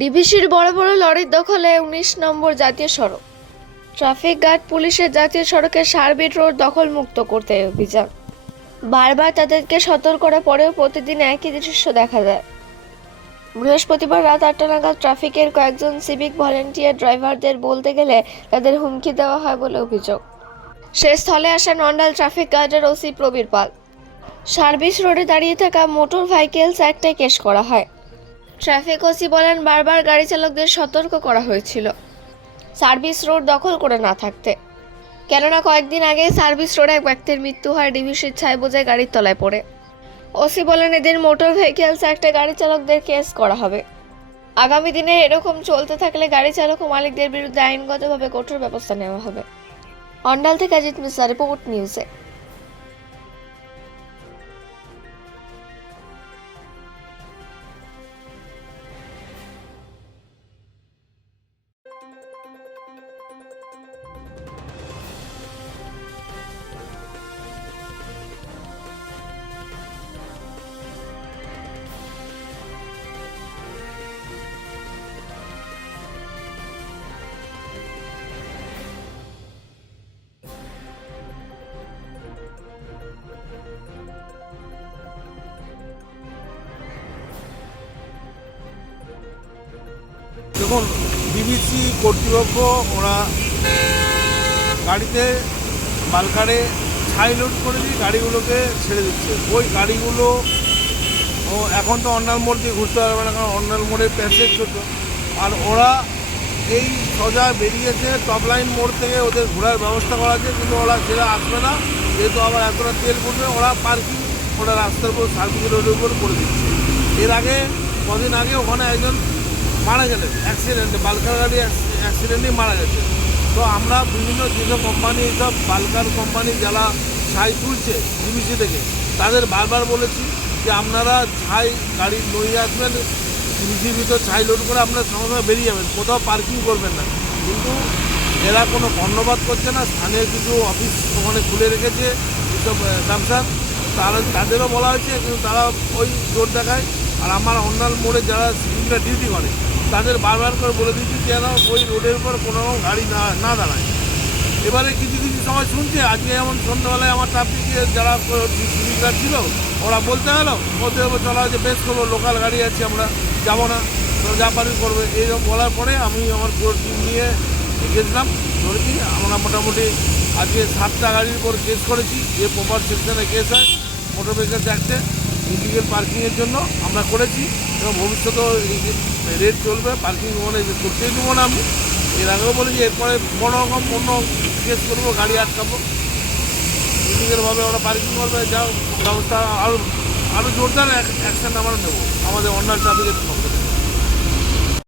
ডিভিসির বড় বড় লরির দখলে উনিশ নম্বর জাতীয় সড়ক। ট্রাফিক গার্ড পুলিশের জাতীয় সড়কের সার্বিট রোড দখল মুক্ত করতে অভিযান। বারবার তাদেরকে সতর্ক করার পরেও প্রতিদিন একই দৃশ্য দেখা যায়। বৃহস্পতিবার রাত আটটা নাগাদ ট্রাফিকের কয়েকজন সিভিক ভলেন্টিয়ার ড্রাইভারদের বলতে গেলে তাদের হুমকি দেওয়া হয় বলে অভিযোগ। সে স্থলে আসেন অন্ডাল ট্রাফিক গার্ডের ওসি প্রবীর পাল। সার্ভিস রোডে দাঁড়িয়ে থাকা মোটর ভেহিকেলস একটাই কেস করা হয়। ট্রাফিক ওসি বলেন, বারবার গাড়ি চালকদের সতর্ক করা হয়েছিল। সার্ভিস রোড দখল করে না থাকতে। কেননা কয়েকদিন আগে সার্ভিস রোডে এক ব্যক্তির মৃত্যু হয় ডিভিসির ছাই বোঝায় গাড়ির তলায় পড়ে। ওসি বলেন এদের মোটর ভেহিকেলস একটা গাড়ি চালকদের কেস করা হবে। আগামী দিনে এরকম চলতে থাকলে গাড়ি চালক ও মালিকদের বিরুদ্ধে আইনগতভাবে কঠোর ব্যবস্থা নেওয়া হবে। অন্ডাল থেকে অজিত মিশ্রা, রিপোর্ট নিউজে। দেখুন বিবিসি কর্তৃপক্ষ ওরা গাড়িতে বালকারে ছাই লোড করে দিয়ে গাড়িগুলোকে ছেড়ে দিচ্ছে। ওই গাড়িগুলো ও এখন তো অন্যাল মোড় দিয়ে ঘুরতে পারবে না, কারণ অন্যাল মোড়ের প্যাসেজ ছোটো আর ওরা এই সোজা বেরিয়েছে টপ লাইন মোড় থেকে ওদের ঘোরার ব্যবস্থা করা আছে, কিন্তু ওরা সেটা আসবে না, যেহেতু আবার এতটা তেল পড়বে, ওরা পার্কিং ওরা রাস্তার উপর সার্ভিস রোডের উপর করে দিচ্ছে। এর আগে, কদিন আগে ওখানে একজন মারা গেলেন। অ্যাক্সিডেন্টে বালকার গাড়ি অ্যাক্সিডেন্টেই মারা গেছে। তো আমরা বিভিন্ন যেসব কোম্পানি এইসব বালকার কোম্পানি যারা ছাই তুলছে ডিবিসি থেকে, তাদের বারবার বলেছি যে আপনারা ছাই গাড়ি নিয়ে আসবেন ডিবিসির ভিতর ছাই লোড করে আপনারা সঙ্গে সঙ্গে বেরিয়ে যাবেন, কোথাও পার্কিং করবেন না। কিন্তু এরা কোনো ধন্যবাদ করছে না, স্থানীয় কিছু অফিস ওখানে খুলে রেখেছে যেসব ব্যবসার তারা, তাদেরও বলা হয়েছে, কিন্তু তারা ওই জোর দেখায়। আর আমার অন্যান্য মোড়ে যারা সিভিলরা ডিউটি করে তাদের বারবার করে বলে দিচ্ছি যেন ওই রোডের উপর কোনো গাড়ি না না দাঁড়ায়। এবারে কিছু কিছু সময় শুনছে, আজকে যেমন সন্ধ্যাবেলায় আমার ট্রাফিকে যারা সিভিলরা ছিল, ওরা বলতে হলো বলতে হবে চলা হচ্ছে বেশ করব লোকাল গাড়ি আছে, আমরা যাব না যা পারি করবে। এইরকম বলার পরে আমি আমার পুরো টিম নিয়ে গেছিলাম, ধরেছি, আমরা মোটামুটি আজকে সাতটা গাড়ির উপর কেস করেছি, যে প্রপার সেকশনে কেস হয় মোটর ভেহিকেলস অ্যাক্টে ইলিগেল পার্কিংয়ের জন্য আমরা করেছি এবং ভবিষ্যতেও রেট চলবে পার্কিং মানে করতেই দেবো না আমি। এর আগেও বলেছি, এরপরে কোনো রকম অন্য কেস করব, গাড়ি আটকাবো। ইলিগেলভাবে আমরা পার্কিং করবে, যাও, ব্যবস্থা আরও আরও জোরদার অ্যাকশান আমরা নেব। আমাদের অন্যান্য ট্রাফিকের